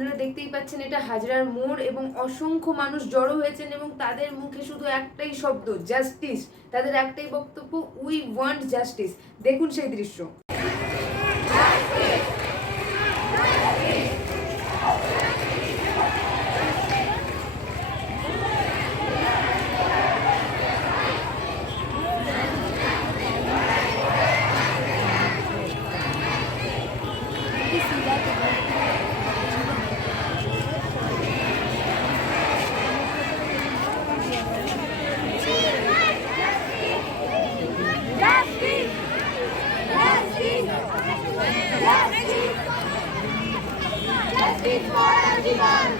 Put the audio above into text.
আপনারা দেখতেই পাচ্ছেন এটা হাজরার মোড় এবং অসংখ্য মানুষ জড়ো হয়েছেন এবং তাদের মুখে শুধু একটাই শব্দ, জাস্টিস। তাদের একটাই বক্তব্য, উই ওয়ান্ট জাস্টিস। দেখুন সেই দৃশ্য। Justice for everyone!